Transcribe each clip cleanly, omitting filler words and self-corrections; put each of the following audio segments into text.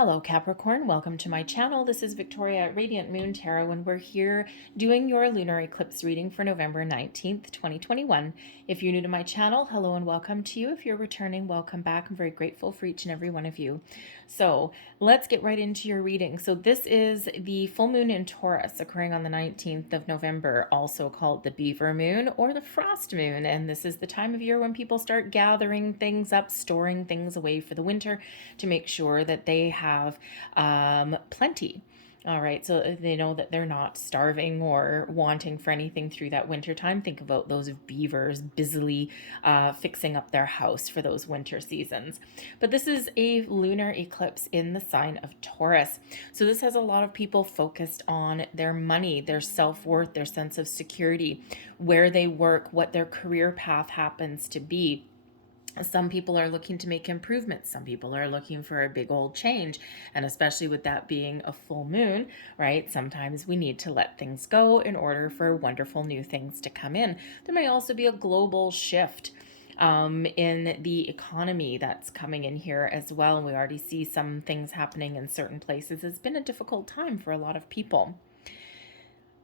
Hello Capricorn, welcome to my channel. This is Victoria at Radiant Moon Tarot, and we're here doing your lunar eclipse reading for November 19th, 2021. If you're new to my channel, hello and welcome to you. If you're returning, welcome back. I'm very grateful for each and every one of you. So let's get right into your reading. So this is the full moon in Taurus occurring on the 19th of November, also called the beaver moon or the frost moon. And this is the time of year when people start gathering things up, storing things away for the winter to make sure that they have plenty. All right, so they know that they're not starving or wanting for anything through that winter time. Think about those beavers busily fixing up their house for those winter seasons. But this is a lunar eclipse in the sign of Taurus. So this has a lot of people focused on their money, their self-worth, their sense of security, where they work, what their career path happens to be. Some people are looking to make improvements. Some people are looking for a big old change. And especially with that being a full moon, right? Sometimes we need to let things go in order for wonderful new things to come in. There may also be a global shift in the economy that's coming in here as well. And we already see some things happening in certain places. It's been a difficult time for a lot of people.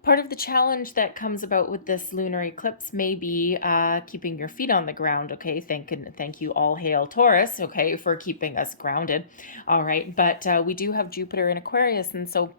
Part of the challenge that comes about with this lunar eclipse may be keeping your feet on the ground, okay? Thank you, all hail Taurus, okay, for keeping us grounded, all right? But we do have Jupiter in Aquarius, and so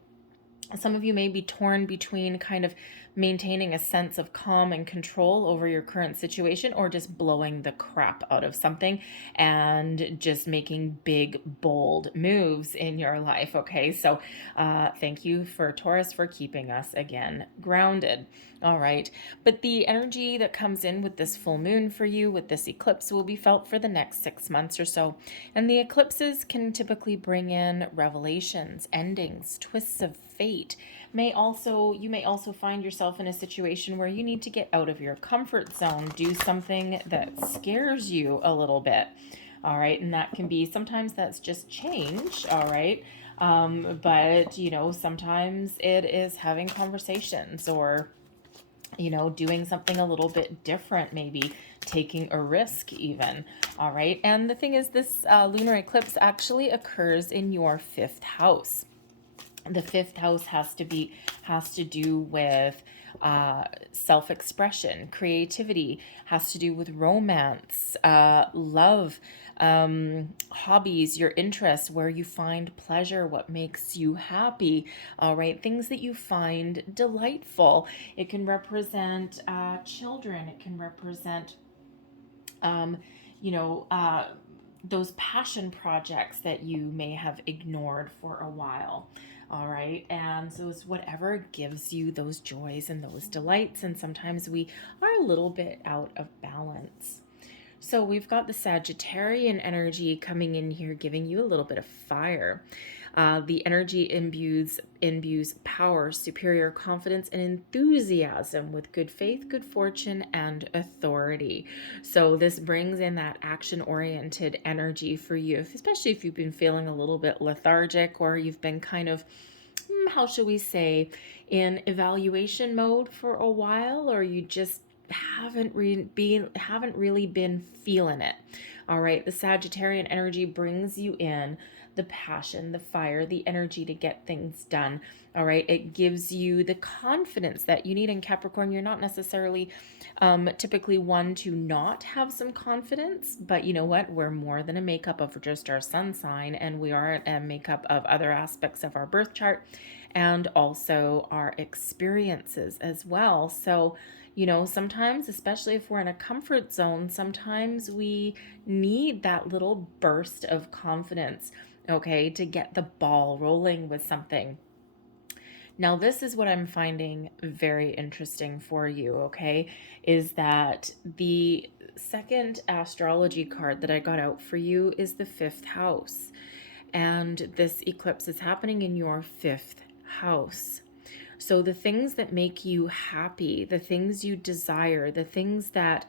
some of you may be torn between kind of maintaining a sense of calm and control over your current situation, or just blowing the crap out of something and just making big, bold moves in your life. Okay, so thank you for Taurus for keeping us again grounded. All right, but the energy that comes in with this full moon for you, with this eclipse, will be felt for the next 6 months or so. And the eclipses can typically bring in revelations, endings, twists of fate. You may also find yourself in a situation where you need to get out of your comfort zone, do something that scares you a little bit. All right, and that can be, sometimes that's just change, all right? But you know, sometimes it is having conversations, or doing something a little bit different, maybe taking a risk even. All right, and the thing is, this lunar eclipse actually occurs in your 5th house. The 5th house has to do with self-expression, creativity, has to do with romance, love, hobbies, your interests, where you find pleasure, what makes you happy. All right, things that you find delightful. It can represent children. It can represent you know, those passion projects that you may have ignored for a while. All right, and so it's whatever gives you those joys and those delights, and sometimes we are a little bit out of balance. So we've got the Sagittarian energy coming in here, giving you a little bit of fire. The energy imbues power, superior confidence, and enthusiasm with good faith, good fortune, and authority. So this brings in that action-oriented energy for you, especially if you've been feeling a little bit lethargic, or you've been kind of, how should we say, in evaluation mode for a while, or you just haven't really been feeling it. All right, the Sagittarian energy brings you in the passion, the fire, the energy to get things done. All right, it gives you the confidence that you need. In Capricorn, you're not necessarily typically one to not have some confidence, but you know what? We're more than a makeup of just our sun sign, and we are a makeup of other aspects of our birth chart and also our experiences as well. So sometimes, especially if we're in a comfort zone, sometimes we need that little burst of confidence, okay, to get the ball rolling with something. Now, this is what I'm finding very interesting for you, okay, is that the second astrology card that I got out for you is the 5th house. And this eclipse is happening in your 5th house. So the things that make you happy, the things you desire, the things that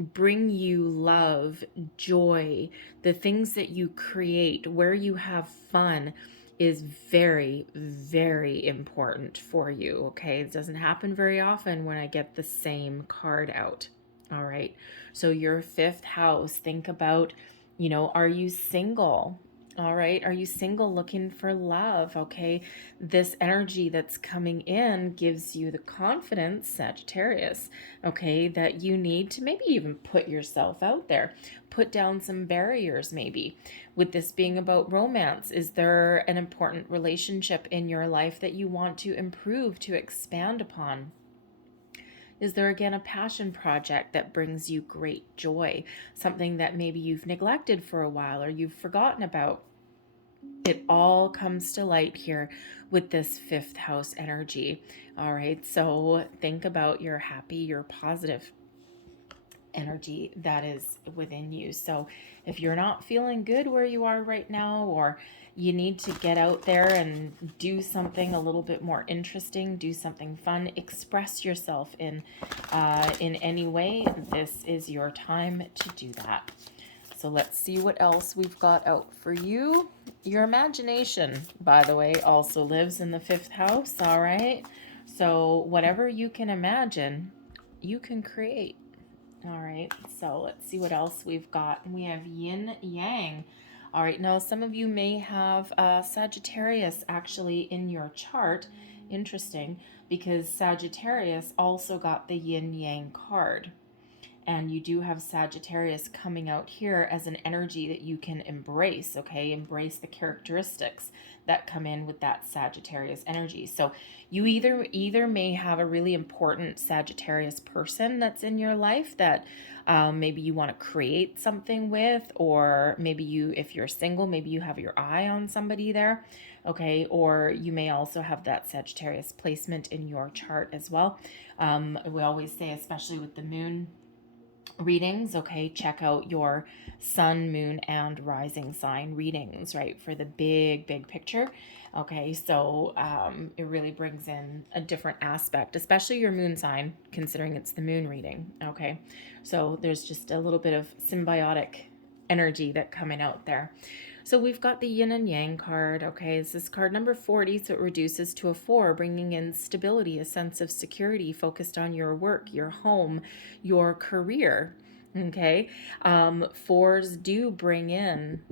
bring you love, joy, the things that you create, where you have fun, is very, very important for you, okay? It doesn't happen very often when I get the same card out, all right? So your 5th house, think about, are you single? All right. Are you single looking for love? Okay. This energy that's coming in gives you the confidence, Sagittarius, okay, that you need to maybe even put yourself out there, put down some barriers, maybe. With this being about romance, is there an important relationship in your life that you want to improve, to expand upon? Is there again a passion project that brings you great joy? Something that maybe you've neglected for a while or you've forgotten about? It all comes to light here with this fifth house energy. All right, so think about your happy, your positive energy that is within you. So if you're not feeling good where you are right now, or you need to get out there and do something a little bit more interesting, do something fun, express yourself in any way, this is your time to do that. So let's see what else we've got out for you. Your imagination, by the way, also lives in the fifth house, all right? So whatever you can imagine, you can create. All right, so let's see what else we've got. We have yin yang. All right, now some of you may have Sagittarius actually in your chart. Interesting, because Sagittarius also got the yin yang card. And you do have Sagittarius coming out here as an energy that you can embrace, okay? Embrace the characteristics that come in with that Sagittarius energy. So you either may have a really important Sagittarius person that's in your life that maybe you want to create something with, or maybe you, if you're single, maybe you have your eye on somebody there, okay? Or you may also have that Sagittarius placement in your chart as well. We always say, especially with the moon readings, okay, check out your sun, moon, and rising sign readings, right, for the big picture. Okay, so it really brings in a different aspect, especially your moon sign, considering it's the moon reading. Okay, so there's just a little bit of symbiotic energy that coming out there. So we've got the yin and yang card. Okay, this is card number 40, so it reduces to a 4, bringing in stability, a sense of security focused on your work, your home, your career. Okay, 4s do bring in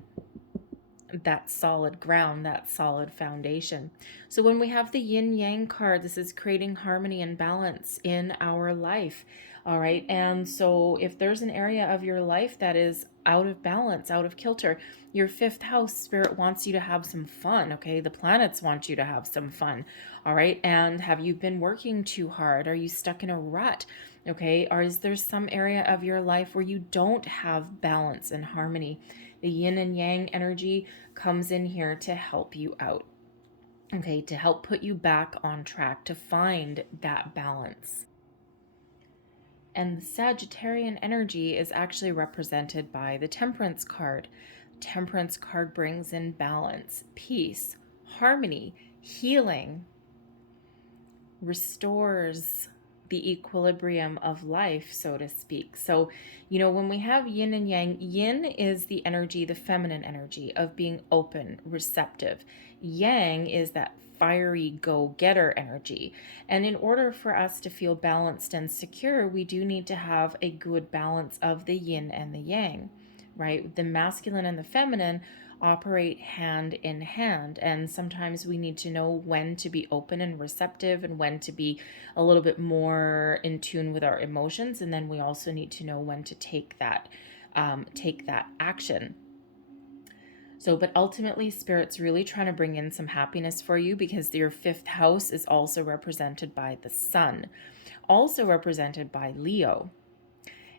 that solid ground, that solid foundation. So when we have the yin yang card, this is creating harmony and balance in our life. All right, and so if there's an area of your life that is out of balance, out of kilter, your fifth house spirit wants you to have some fun. Okay, the planets want you to have some fun. All right, and have you been working too hard? Are you stuck in a rut? Okay, or is there some area of your life where you don't have balance and harmony? The yin and yang energy comes in here to help you out. Okay, to help put you back on track, to find that balance. And the Sagittarian energy is actually represented by the Temperance card. Temperance card brings in balance, peace, harmony, healing, restores the equilibrium of life, so to speak. So, you know, when we have yin and yang, yin is the energy, the feminine energy of being open, receptive. Yang is that fiery go-getter energy. And in order for us to feel balanced and secure, we do need to have a good balance of the yin and the yang, right? The masculine and the feminine operate hand in hand, and sometimes we need to know when to be open and receptive and when to be a little bit more in tune with our emotions, and then we also need to know when to take that action. So, but ultimately, Spirit's really trying to bring in some happiness for you, because your fifth house is also represented by the sun, also represented by Leo.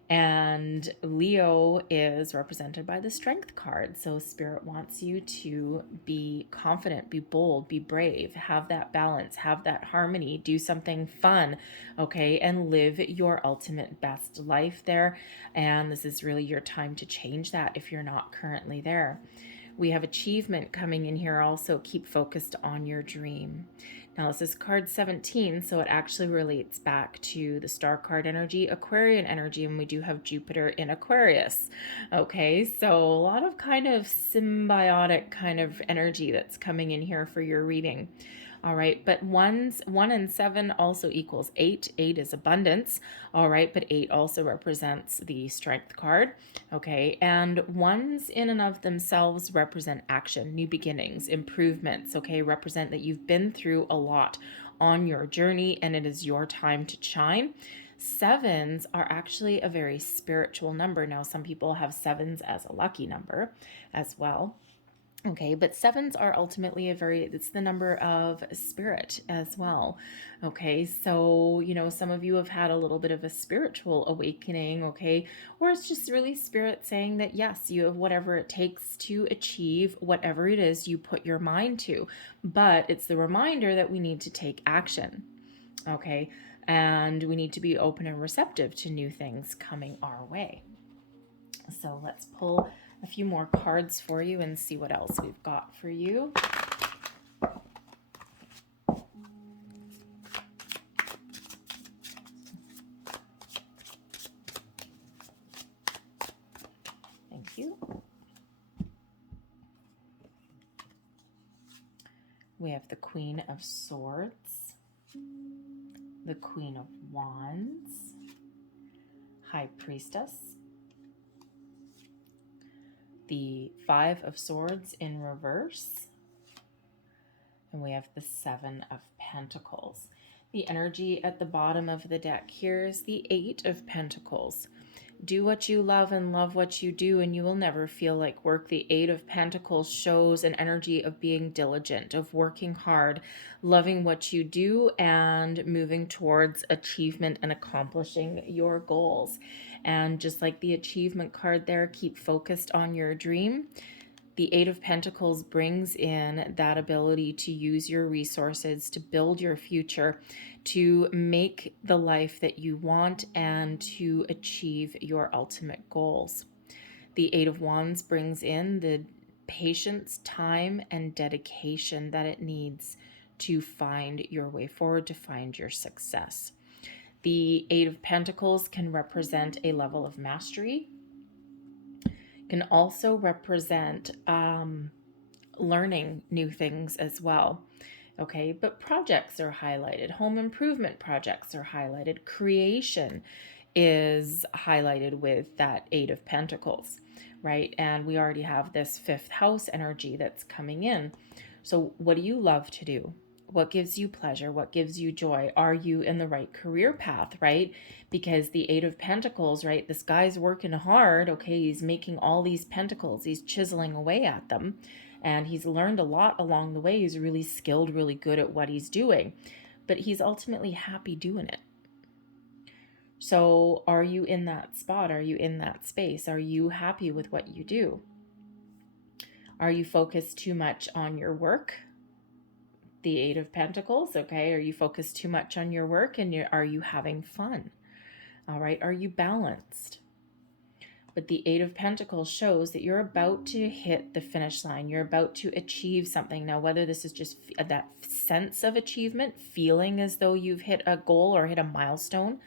And Leo is represented by the Strength card. So Spirit wants you to be confident, be bold, be brave, have that balance, have that harmony, do something fun, okay, and live your ultimate best life there. And this is really your time to change that if you're not currently there. We have achievement coming in here also. Keep focused on your dream. Now, this is card 17, so it actually relates back to the star card energy, Aquarian energy, and we do have Jupiter in Aquarius. Okay, so a lot of kind of symbiotic kind of energy that's coming in here for your reading. All right, but 1 and 7 also equals 8. 8 is abundance. All right, but 8 also represents the strength card. Okay, and 1s in and of themselves represent action, new beginnings, improvements. Okay, represent that you've been through a lot on your journey and it is your time to shine. 7s are actually a very spiritual number. Now, some people have 7s as a lucky number as well. Okay, but 7s are ultimately it's the number of spirit as well. Okay, so, some of you have had a little bit of a spiritual awakening, okay, or it's just really spirit saying that, yes, you have whatever it takes to achieve whatever it is you put your mind to. But it's the reminder that we need to take action, okay, and we need to be open and receptive to new things coming our way. So let's pull a few more cards for you and see what else we've got for you. Thank you. We have the Queen of Swords, the Queen of Wands, High Priestess, the 5 of Swords in reverse, and we have the 7 of Pentacles. The energy at the bottom of the deck here is the 8 of Pentacles. Do what you love and love what you do, and you will never feel like work. The 8 of Pentacles shows an energy of being diligent, of working hard, loving what you do, and moving towards achievement and accomplishing your goals. And just like the achievement card there, keep focused on your dream. The 8 of Pentacles brings in that ability to use your resources, to build your future, to make the life that you want, and to achieve your ultimate goals. The 8 of Wands brings in the patience, time, and dedication that it needs to find your way forward, to find your success. The 8 of Pentacles can represent a level of mastery, can also represent learning new things as well. Okay, but projects are highlighted. Home improvement projects are highlighted. Creation is highlighted with that 8 of Pentacles, right? And we already have this 5th house energy that's coming in. So what do you love to do? What gives you pleasure? What gives you joy? Are you in the right career path, right? Because the 8 of Pentacles, right? This guy's working hard, okay? He's making all these pentacles. He's chiseling away at them. And he's learned a lot along the way. He's really skilled, really good at what he's doing. But he's ultimately happy doing it. So are you in that spot? Are you in that space? Are you happy with what you do? Are you focused too much on your work? The 8 of Pentacles, okay? Are you focused too much on your work, and are you having fun? All right, are you balanced? But the 8 of Pentacles shows that you're about to hit the finish line. You're about to achieve something. Now, whether this is just that sense of achievement, feeling as though you've hit a goal or hit a milestone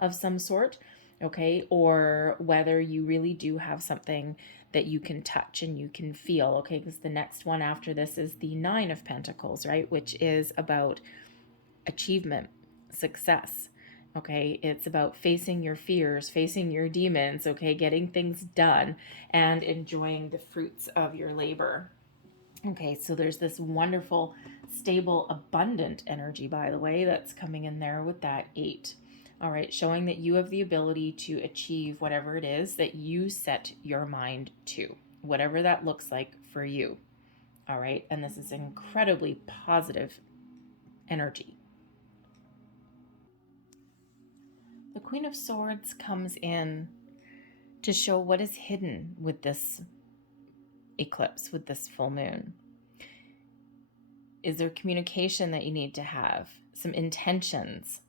of some sort, okay, or whether you really do have something that you can touch and you can feel, okay, because the next one after this is the 9 of Pentacles, right, which is about achievement, success, okay? It's about facing your fears, facing your demons, okay, getting things done and enjoying the fruits of your labor. Okay, so there's this wonderful, stable, abundant energy, by the way, that's coming in there with that 8. All right, showing that you have the ability to achieve whatever it is that you set your mind to, whatever that looks like for you. All right, and this is incredibly positive energy. The Queen of Swords comes in to show what is hidden with this eclipse, with this full moon. Is there communication that you need to have? Some intentions?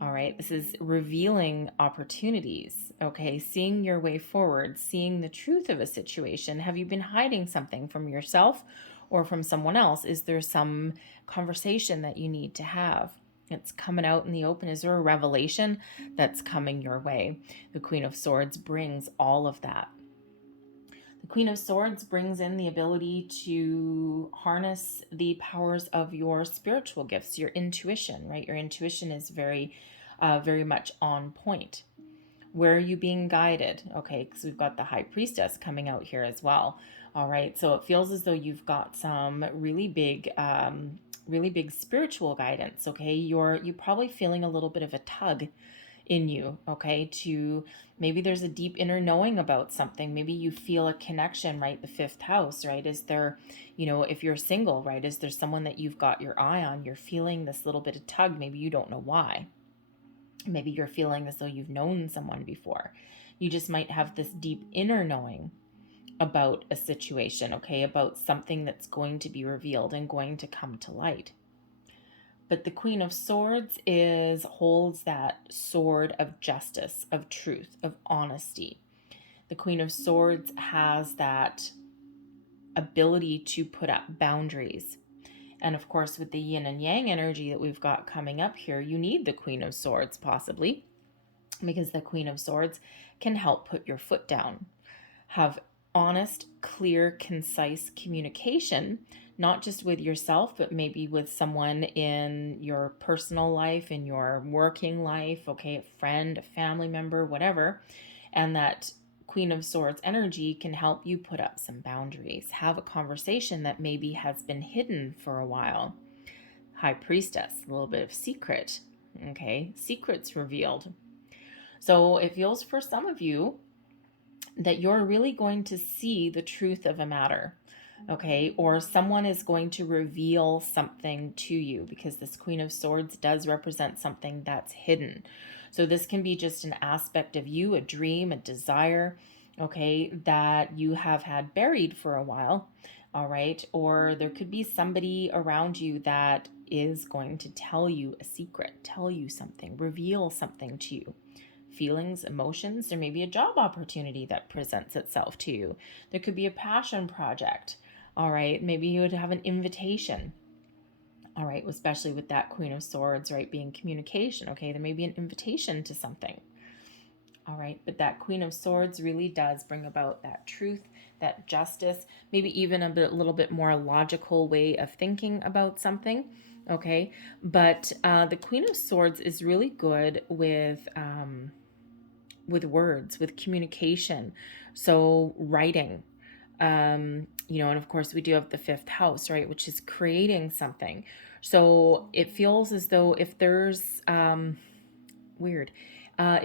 All right, this is revealing opportunities, okay? Seeing your way forward, seeing the truth of a situation. Have you been hiding something from yourself or from someone else? Is there some conversation that you need to have? It's coming out in the open. Is there a revelation that's coming your way? The Queen of Swords brings all of that. The Queen of Swords brings in the ability to harness the powers of your spiritual gifts, your intuition, right? Your intuition is very much on point. Where are you being guided? Okay, because we've got the High Priestess coming out here as well. All right, so it feels as though you've got some really big spiritual guidance. Okay, you're probably feeling a little bit of a tug in you, okay, to maybe there's a deep inner knowing about something. Maybe you feel a connection, right? The fifth house, right? Is there, if you're single, right, is there someone that you've got your eye on? You're feeling this little bit of tug. Maybe you don't know why. Maybe you're feeling as though you've known someone before. You just might have this deep inner knowing about a situation, okay, about something that's going to be revealed and going to come to light. But the Queen of Swords holds that sword of justice, of truth, of honesty. The Queen of Swords has that ability to put up boundaries. And of course, with the yin and yang energy that we've got coming up here, you need the Queen of Swords possibly, because the Queen of Swords can help put your foot down. Have honest, clear, concise communication, not just with yourself, but maybe with someone in your personal life, in your working life, okay, a friend, a family member, whatever. And that Queen of Swords energy can help you put up some boundaries. Have a conversation that maybe has been hidden for a while. High Priestess, a little bit of secret, okay, secrets revealed. So it feels for some of you that you're really going to see the truth of a matter, okay? Or someone is going to reveal something to you, because this Queen of Swords does represent something that's hidden. So this can be just an aspect of you, a dream, a desire, okay, that you have had buried for a while, all right? Or there could be somebody around you that is going to tell you a secret, tell you something, reveal something to you. Feelings, emotions, there may be a job opportunity that presents itself to you. There could be a passion project, all right? Maybe you would have an invitation, all right? Especially with that Queen of Swords, right, being communication, okay? There may be an invitation to something, all right? But that Queen of Swords really does bring about that truth, that justice, maybe even a little bit more logical way of thinking about something, okay? But the Queen of Swords is really good with words, with communication. So writing, and of course we do have the fifth house, right, which is creating something. So it feels as though if there's, it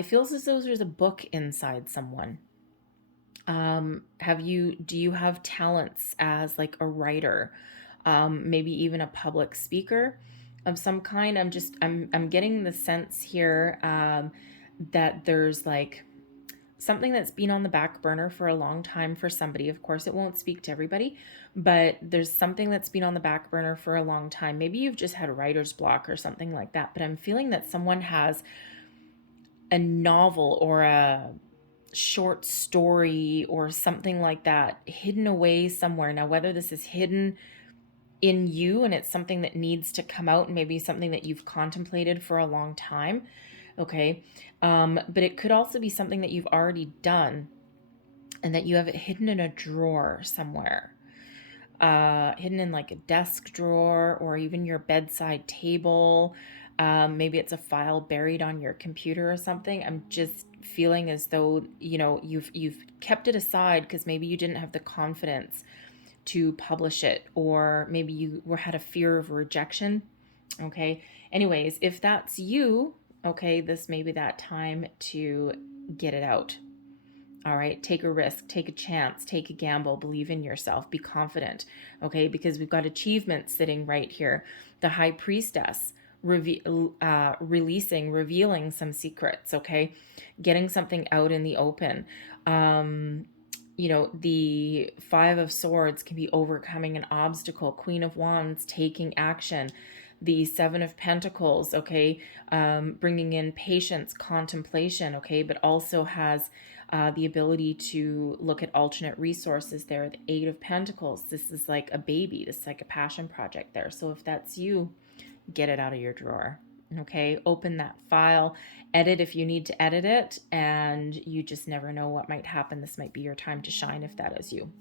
feels as though there's a book inside someone. Do you have talents as like a writer, maybe even a public speaker of some kind? I'm getting the sense here, that there's like something that's been on the back burner for a long time for somebody. Of course, it won't speak to everybody, but there's something that's been on the back burner for a long time. Maybe you've just had writer's block or something like that, but I'm feeling that someone has a novel or a short story or something like that hidden away somewhere. Now, whether this is hidden in you and it's something that needs to come out, and maybe something that you've contemplated for a long time, okay, but it could also be something that you've already done and that you have it hidden in a drawer somewhere, hidden in like a desk drawer or even your bedside table. Maybe it's a file buried on your computer or something. I'm just feeling as though, you've kept it aside because maybe you didn't have the confidence to publish it, or maybe you had a fear of rejection. Okay. Anyways, if that's you, okay, this may be that time to get it out. All right, take a risk, take a chance, take a gamble, believe in yourself, be confident, okay, because we've got achievement sitting right here. The High Priestess, revealing some secrets, okay, getting something out in the open. The Five of Swords can be overcoming an obstacle. Queen of Wands, taking action. The Seven of Pentacles, okay, bringing in patience, contemplation, okay, but also has the ability to look at alternate resources there. The Eight of Pentacles, this is like a baby. This is like a passion project there. So if that's you, get it out of your drawer, Okay, open that file, edit if you need to edit it, and you just never know what might happen. This might be your time to shine if that is you.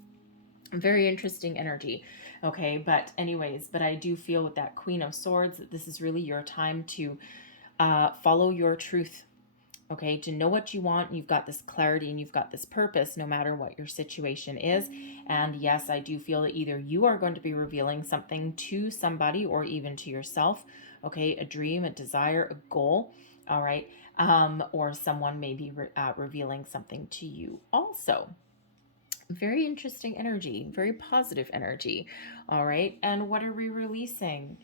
Very interesting energy. Okay, but anyways, but I do feel with that Queen of Swords that this is really your time to follow your truth. Okay, to know what you want. You've got this clarity and you've got this purpose no matter what your situation is. And yes, I do feel that either you are going to be revealing something to somebody or even to yourself. Okay, a dream, a desire, a goal. All right, or someone may be revealing something to you also. Very interesting energy, very positive energy. All right, and what are we releasing?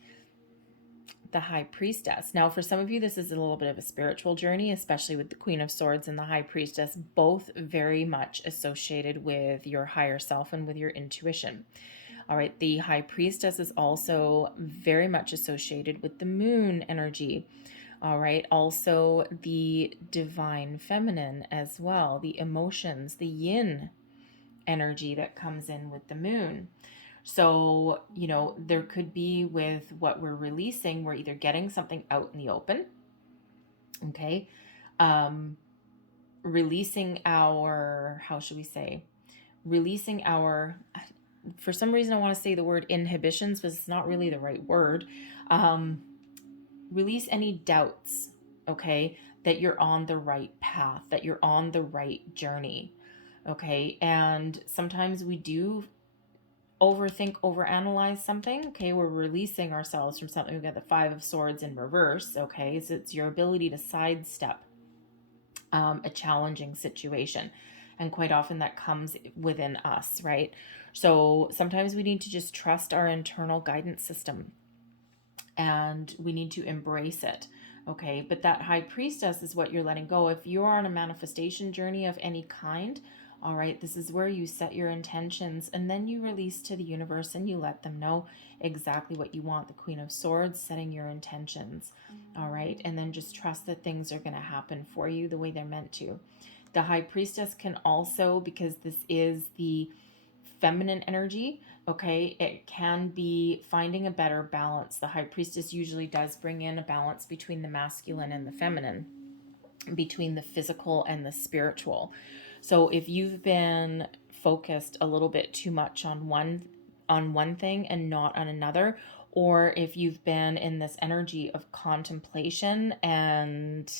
The High Priestess. Now, for some of you, this is a little bit of a spiritual journey, especially with the Queen of Swords and the High Priestess, both very much associated with your higher self and with your intuition. All right, the High Priestess is also very much associated with the Moon energy. All right, also the Divine Feminine as well, the emotions, the Yin energy that comes in with the Moon. So, you know, there could be with what we're releasing, we're either getting something out in the open, okay, releasing our, how should we say, releasing our, for some reason I want to say the word inhibitions, but it's not really the right word. Release any doubts, okay, that you're on the right path, that you're on the right journey, okay, and sometimes we do overthink, overanalyze something. Okay, we're releasing ourselves from something. We've got the Five of Swords in reverse. Okay, so it's your ability to sidestep a challenging situation, and quite often that comes within us, right? So sometimes we need to just trust our internal guidance system, and we need to embrace it. Okay, but that High Priestess is what you're letting go. If you're on a manifestation journey of any kind, all right, this is where you set your intentions and then you release to the universe and you let them know exactly what you want. The Queen of Swords, setting your intentions, all right, and then just trust that things are going to happen for you the way they're meant to. The High Priestess can also, because this is the feminine energy, okay, it can be finding a better balance. The High Priestess usually does bring in a balance between the masculine and the feminine, between the physical and the spiritual. So if you've been focused a little bit too much on one thing and not on another, or if you've been in this energy of contemplation and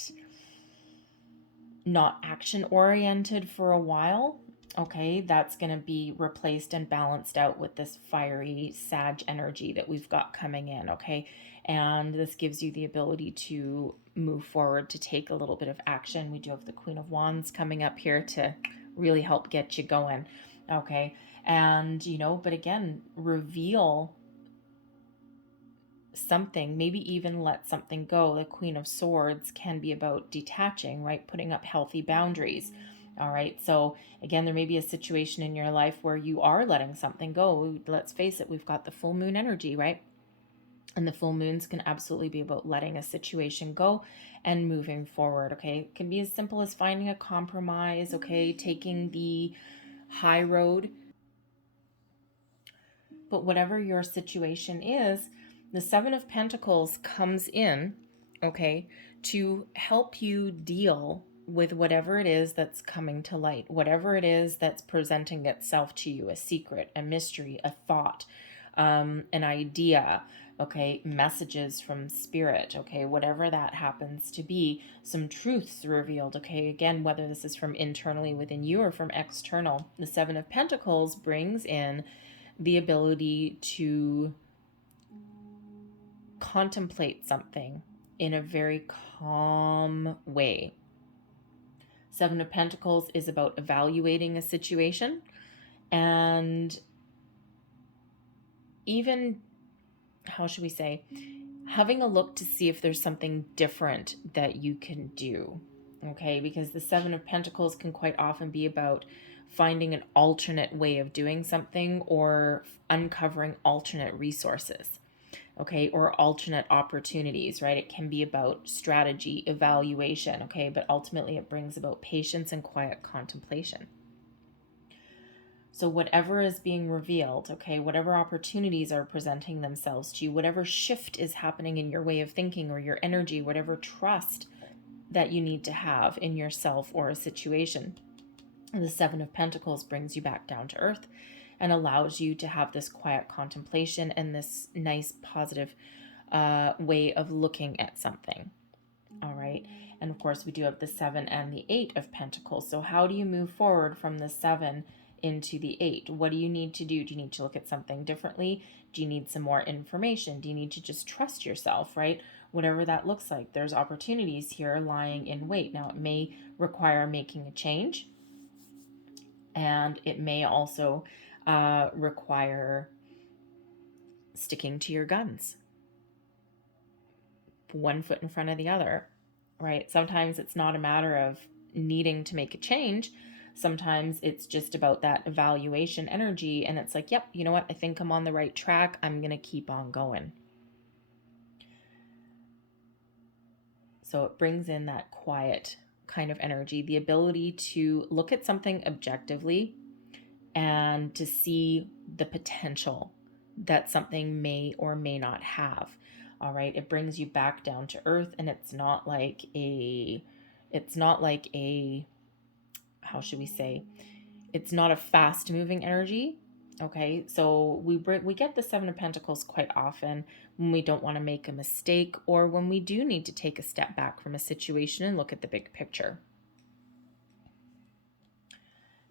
not action oriented for a while, okay, that's going to be replaced and balanced out with this fiery Sag energy that we've got coming in, okay? And this gives you the ability to move forward, to take a little bit of action. We do have the Queen of Wands coming up here to really help get you going, okay? And, you know, but again, reveal something, maybe even let something go. The Queen of Swords can be about detaching, right? Putting up healthy boundaries. All right. So again, there may be a situation in your life where you are letting something go. Let's face it, we've got the full moon energy, right? And the full moons can absolutely be about letting a situation go and moving forward. Okay. It can be as simple as finding a compromise. Okay. Taking the high road. But whatever your situation is, the Seven of Pentacles comes in, okay, to help you deal with whatever it is that's coming to light, whatever it is that's presenting itself to you, a secret, a mystery, a thought, an idea, okay, messages from spirit, okay, whatever that happens to be, some truths revealed, okay, again, whether this is from internally within you or from external. The Seven of Pentacles brings in the ability to contemplate something in a very calm way. Seven of Pentacles is about evaluating a situation and even, how should we say, having a look to see if there's something different that you can do, okay? Because the Seven of Pentacles can quite often be about finding an alternate way of doing something or uncovering alternate resources, okay, or alternate opportunities, right? It can be about strategy, evaluation, okay, but ultimately it brings about patience and quiet contemplation. So whatever is being revealed, okay, whatever opportunities are presenting themselves to you, whatever shift is happening in your way of thinking or your energy, whatever trust that you need to have in yourself or a situation, the Seven of Pentacles brings you back down to earth and allows you to have this quiet contemplation and this nice positive way of looking at something. All right. And of course, we do have the 7 and the 8 of Pentacles. So how do you move forward from the 7 into the 8? What do you need to do? Do you need to look at something differently? Do you need some more information? Do you need to just trust yourself, right? Whatever that looks like, there's opportunities here lying in wait. Now, it may require making a change, and it may also require sticking to your guns, one foot in front of the other, right? Sometimes it's not a matter of needing to make a change. Sometimes it's just about that evaluation energy, and it's like, yep, you know what? I think I'm on the right track. I'm going to keep on going. So it brings in that quiet kind of energy, the ability to look at something objectively and to see the potential that something may or may not have. All right. It brings you back down to earth, and it's not like a, how should we say? It's not a fast moving energy. Okay. So we get the 7 of Pentacles quite often when we don't want to make a mistake, or when we do need to take a step back from a situation and look at the big picture.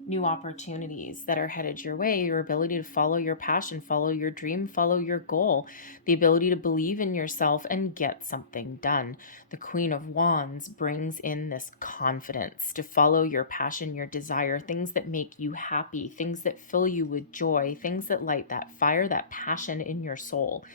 New opportunities that are headed your way, your ability to follow your passion, follow your dream, follow your goal, the ability to believe in yourself and get something done. The Queen of Wands brings in this confidence to follow your passion, your desire, things that make you happy, things that fill you with joy, things that light that fire, that passion in your soul.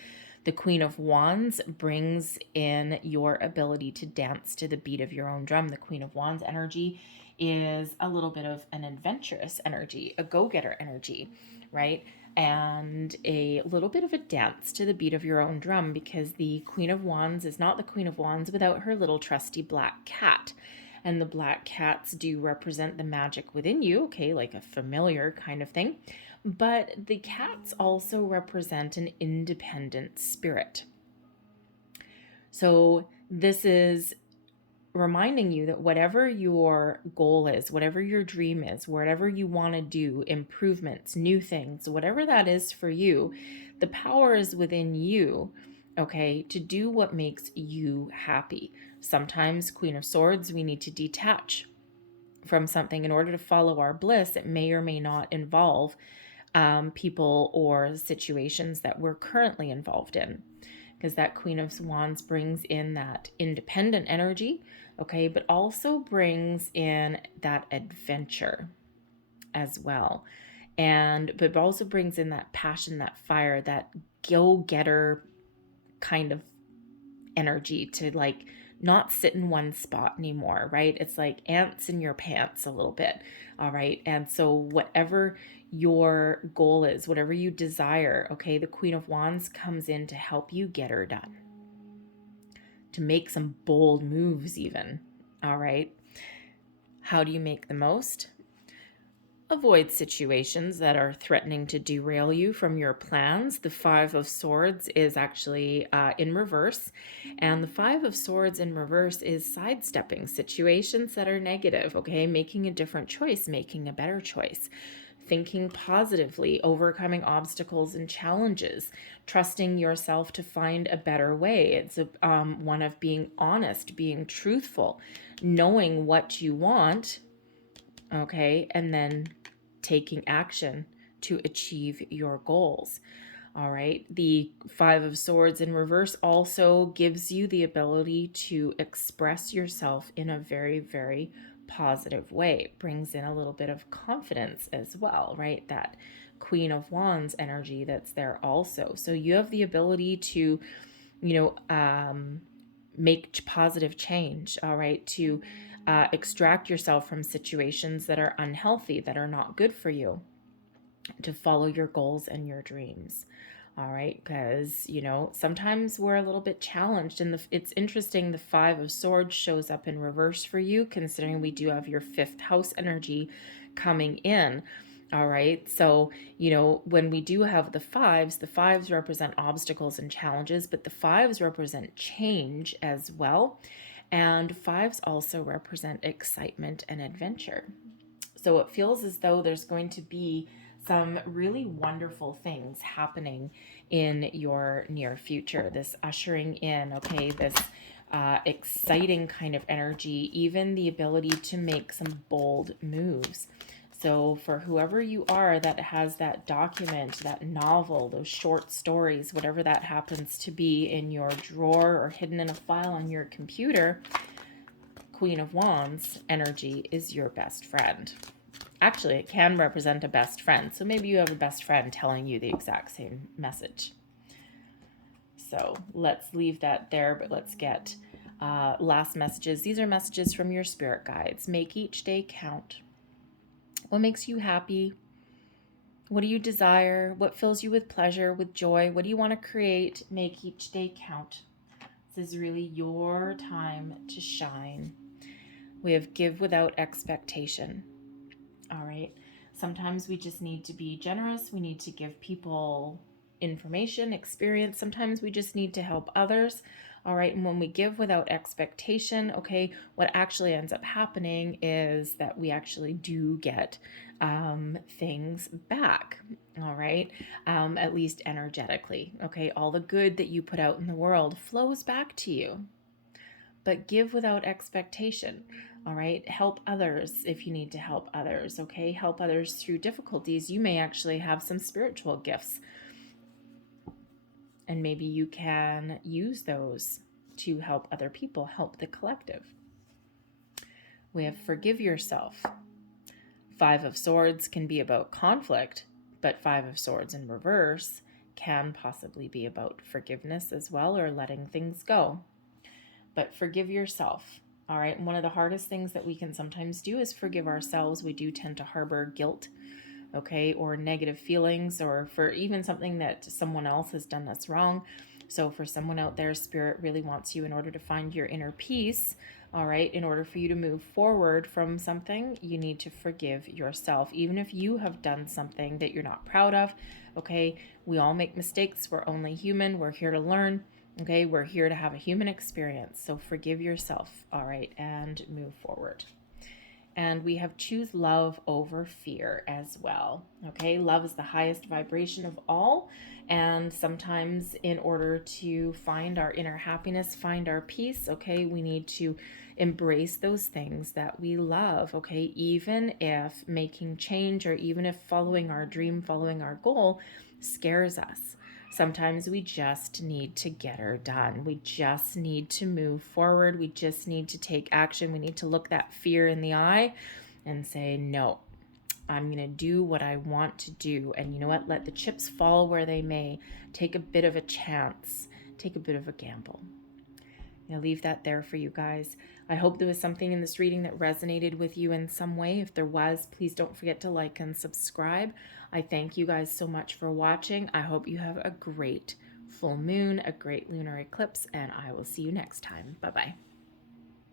The Queen of Wands brings in your ability to dance to the beat of your own drum. The Queen of Wands energy is a little bit of an adventurous energy, a go-getter energy, right? And a little bit of a dance to the beat of your own drum, because the Queen of Wands is not the Queen of Wands without her little trusty black cat. And the black cats do represent the magic within you, okay, like a familiar kind of thing. But the cats also represent an independent spirit. So this is reminding you that whatever your goal is, whatever your dream is, whatever you want to do, improvements, new things, whatever that is for you, the power is within you, okay, to do what makes you happy. Sometimes, Queen of Swords, we need to detach from something in order to follow our bliss. It may or may not involve people or situations that we're currently involved in, because that Queen of Wands brings in that independent energy, okay, but also brings in that adventure as well. But also brings in that passion, that fire, that go-getter kind of energy to like not sit in one spot anymore, right? It's like ants in your pants a little bit, all right? And so whatever your goal is, whatever you desire, okay, the Queen of Wands comes in to help you get her done, to make some bold moves even, all right? How do you make the most? Avoid situations that are threatening to derail you from your plans. The 5 of Swords is actually in reverse, and the 5 of Swords in reverse is sidestepping situations that are negative, okay? Making a different choice, making a better choice, thinking positively, overcoming obstacles and challenges, trusting yourself to find a better way. It's one of being honest, being truthful, knowing what you want, okay, and then taking action to achieve your goals. All right. The 5 of Swords in reverse also gives you the ability to express yourself in a very, very positive way. It brings in a little bit of confidence as well, right? That Queen of Wands energy that's there also. So you have the ability to, make positive change, all right, to extract yourself from situations that are unhealthy, that are not good for you, to follow your goals and your dreams. All right, because sometimes we're a little bit challenged, and it's interesting. The 5 of Swords shows up in reverse for you, considering we do have your 5th house energy coming in. All right. So, you know, when we do have the fives represent obstacles and challenges, but the fives represent change as well. And fives also represent excitement and adventure. So it feels as though there's going to be some really wonderful things happening in your near future. This ushering in, okay, this exciting kind of energy, even the ability to make some bold moves. So for whoever you are that has that document, that novel, those short stories, whatever that happens to be in your drawer or hidden in a file on your computer, Queen of Wands energy is your best friend. Actually, it can represent a best friend. So maybe you have a best friend telling you the exact same message. So let's leave that there, but let's get last messages. These are messages from your spirit guides. Make each day count. What makes you happy? What do you desire? What fills you with pleasure, with joy? What do you want to create? Make each day count. This is really your time to shine. We have give without expectation. All right. Sometimes we just need to be generous. We need to give people information, experience. Sometimes we just need to help others. All right. And when we give without expectation, okay, what actually ends up happening is that we actually do get things back. All right. At least energetically. Okay. All the good that you put out in the world flows back to you. But give without expectation. All right. Help others if you need to help others. Okay. Help others through difficulties. You may actually have some spiritual gifts, and maybe you can use those to help other people, help the collective. We have forgive yourself. Five of Swords can be about conflict, but Five of Swords in reverse can possibly be about forgiveness as well, or letting things go. But forgive yourself. All right. And one of the hardest things that we can sometimes do is forgive ourselves. We do tend to harbor guilt, okay, or negative feelings, or for even something that someone else has done that's wrong. So for someone out there, Spirit really wants you, in order to find your inner peace, all right, in order for you to move forward from something, you need to forgive yourself. Even if you have done something that you're not proud of, okay, we all make mistakes. We're only human. We're here to learn. Okay, we're here to have a human experience. So forgive yourself, all right, and move forward. And we have choose love over fear as well. Okay, love is the highest vibration of all. And sometimes in order to find our inner happiness, find our peace, okay, we need to embrace those things that we love, okay, even if making change, or even if following our dream, following our goal scares us. Sometimes we just need to get her done. We just need to move forward. We just need to take action. We need to look that fear in the eye and say, no, I'm going to do what I want to do. And you know what? Let the chips fall where they may. Take a bit of a chance. Take a bit of a gamble. I'll leave that there for you guys. I hope there was something in this reading that resonated with you in some way. If there was, please don't forget to like and subscribe. I thank you guys so much for watching. I hope you have a great full moon, a great lunar eclipse, and I will see you next time. Bye-bye.